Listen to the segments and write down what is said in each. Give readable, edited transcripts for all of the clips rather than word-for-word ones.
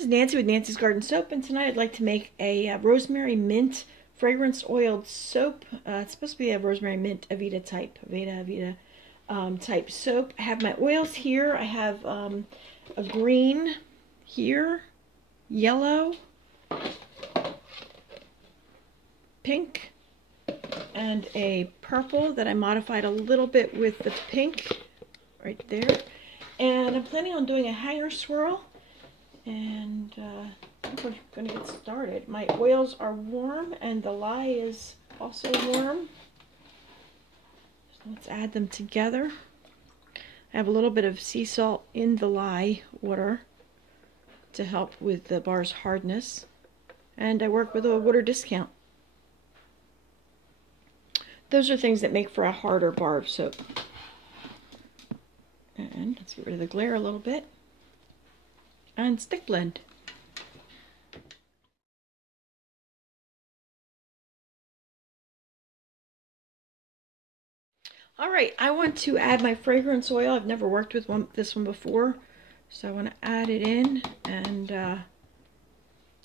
This is Nancy with Nancy's Garden Soap, and tonight I'd like to make a rosemary mint fragrance oiled soap. It's supposed to be a rosemary mint Avita type, type soap. I have my oils here. I have a green here, yellow, pink, and a purple that I modified a little bit with the pink right there. And I'm planning on doing a hanger swirl. And I think we're going to get started. My oils are warm and the lye is also warm. So let's add them together. I have a little bit of sea salt in the lye water to help with the bar's hardness. And I work with a water discount. Those are things that make for a harder bar of soap. And let's get rid of the glare a little bit. And stick blend. Alright, I want to add my fragrance oil. I've never worked with this one before, so I want to add it in and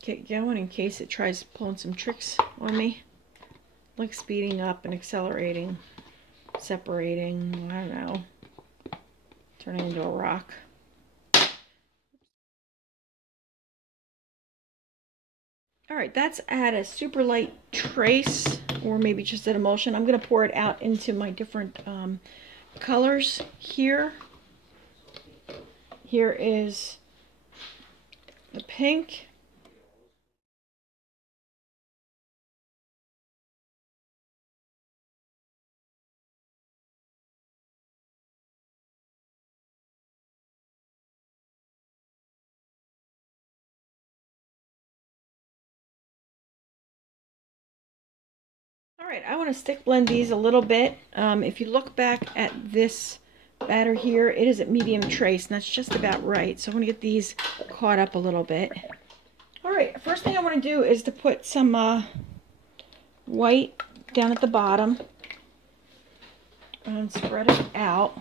get going in case it tries pulling some tricks on me, like speeding up and accelerating, separating, I don't know, turning into a rock. Alright, that's at a super light trace, or maybe just an emulsion. I'm going to pour it out into my different colors here. Here is the pink. Alright, I want to stick blend these a little bit. If you look back at this batter here, it is at medium trace, and that's just about right. So I want to get these caught up a little bit. Alright, first thing I want to do is to put some white down at the bottom and spread it out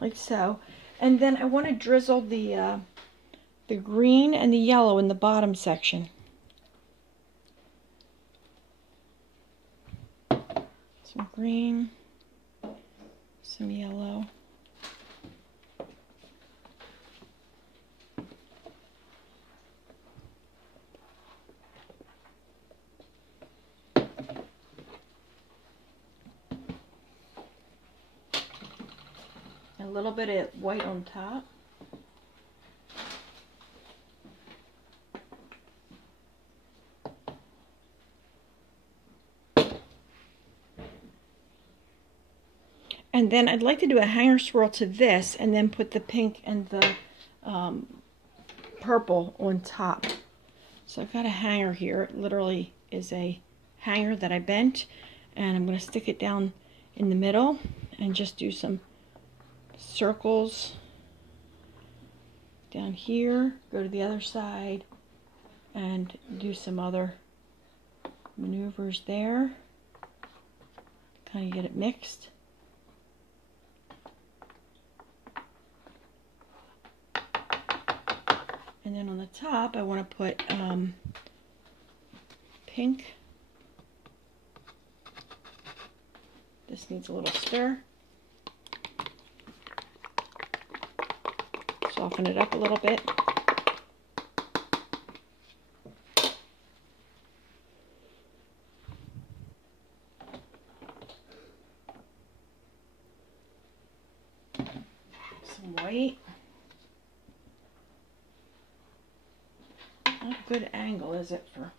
like so. And then I want to drizzle the green and the yellow in the bottom section. Some green, some yellow. A little bit of white on top. And then I'd like to do a hanger swirl to this and then put the pink and the purple on top. So I've got a hanger here. It literally is a hanger that I bent, and I'm going to stick it down in the middle and just do some circles down here, go to the other side, and do some other maneuvers there. Kind of get it mixed. And then on the top, I want to put pink. This needs a little stir. Soften it up a little bit. Some white. Not a good angle, is it, for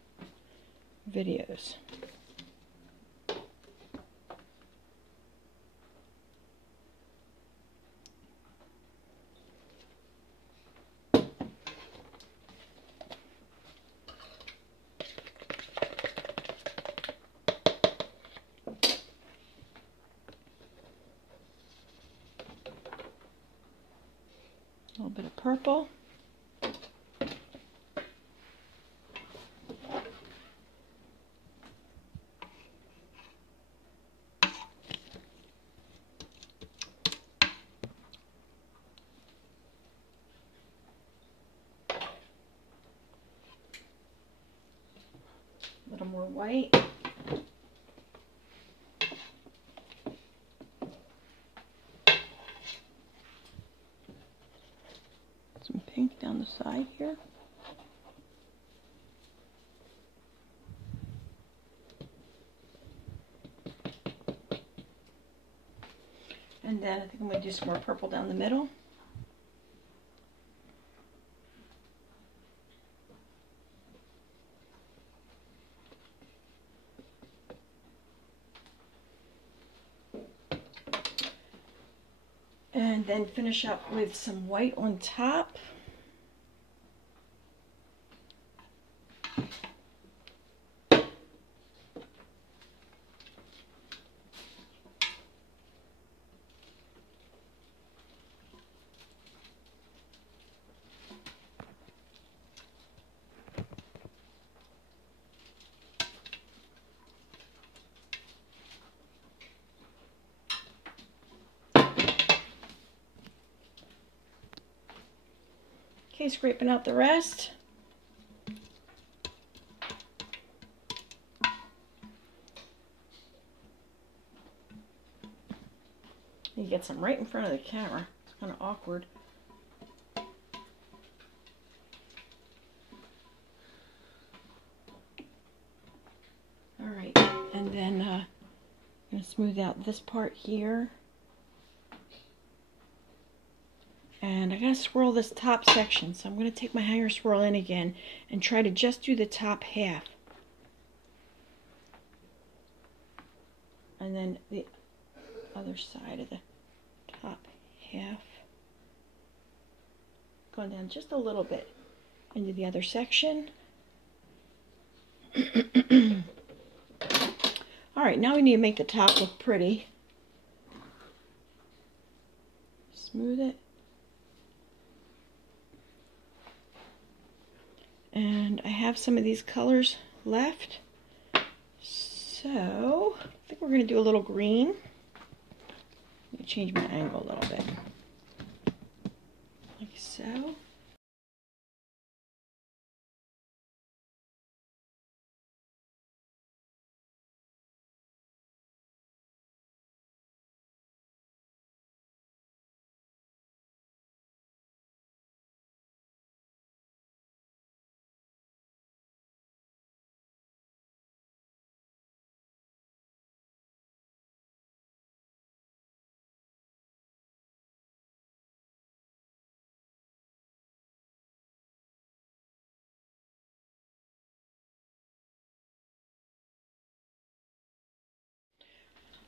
videos? A little bit of purple. white. Some pink down the side here. And then I think I'm going to do some more purple down the middle. And then finish up with some white on top. Okay, scraping out the rest. You get some right in front of the camera. It's kind of awkward. Alright, and then I'm going to smooth out this part here. And I gotta swirl this top section, so I'm gonna take my hanger swirl in again and try to just do the top half. And then the other side of the top half. Going down just a little bit into the other section. Alright, now we need to make the top look pretty. Smooth it. And I have some of these colors left. So I think we're going to do a little green. Let me change my angle a little bit. Like so.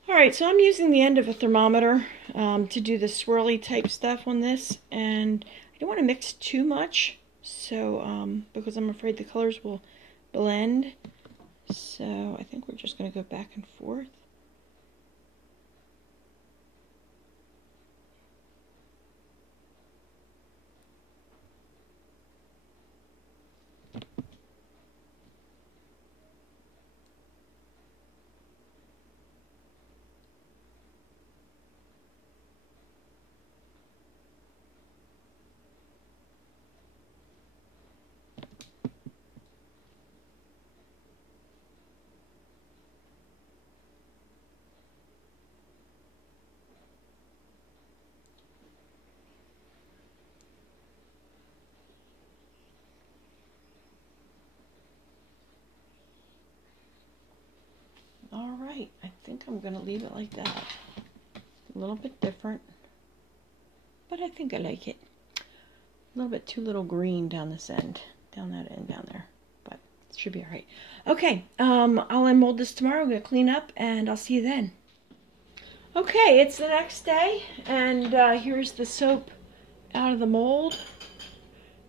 Alright, so I'm using the end of a thermometer to do the swirly type stuff on this, and I don't want to mix too much, so because I'm afraid the colors will blend. So I think we're just going to go back and forth. Alright, I think I'm going to leave it like that. A little bit different, but I think I like it. A little bit too little green down this end, down that end down there, but it should be alright. Okay, I'll unmold this tomorrow. I'm going to clean up, and I'll see you then. Okay, it's the next day, and here's the soap out of the mold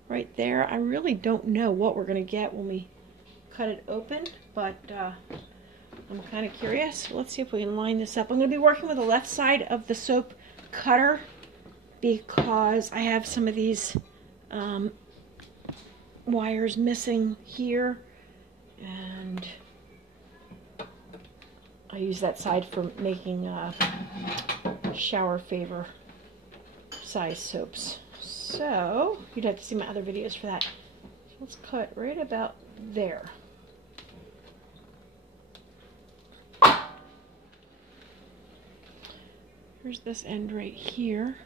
right there. I really don't know what we're going to get when we cut it open, but I'm kind of curious. Let's see if we can line this up. I'm going to be working with the left side of the soap cutter because I have some of these wires missing here, and I use that side for making shower favor size soaps. So you'd have to see my other videos for that. Let's cut right about there. Here's this end right here.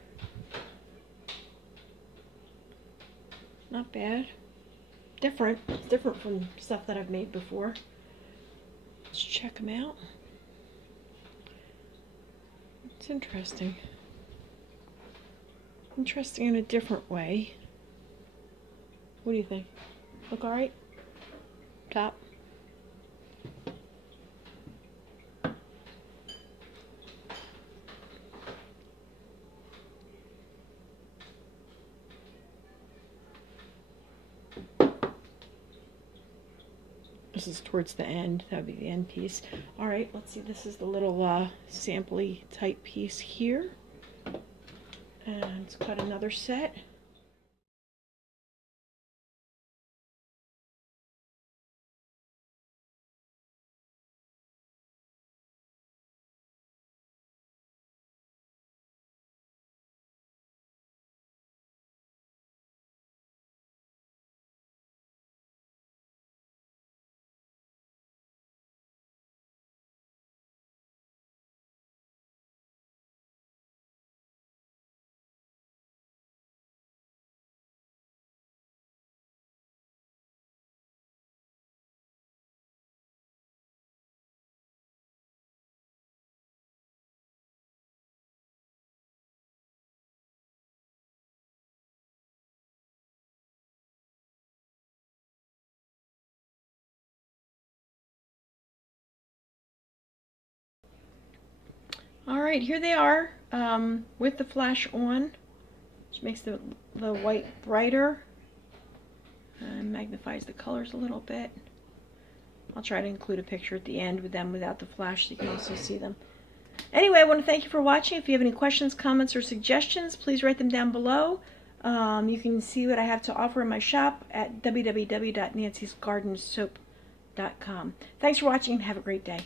Not bad. Different. It's different from stuff that I've made before. Let's check them out. It's interesting. Interesting in a different way. What do you think? Look alright? Top? This is towards the end. That would be the end piece. Alright, let's see. This is the little sample-y type piece here. And let's cut another set. Alright, here they are with the flash on, which makes the white brighter and magnifies the colors a little bit. I'll try to include a picture at the end with them without the flash so you can also see them. Anyway, I want to thank you for watching. If you have any questions, comments, or suggestions, please write them down below. You can see what I have to offer in my shop at www.nancysgardensoap.com. Thanks for watching and have a great day.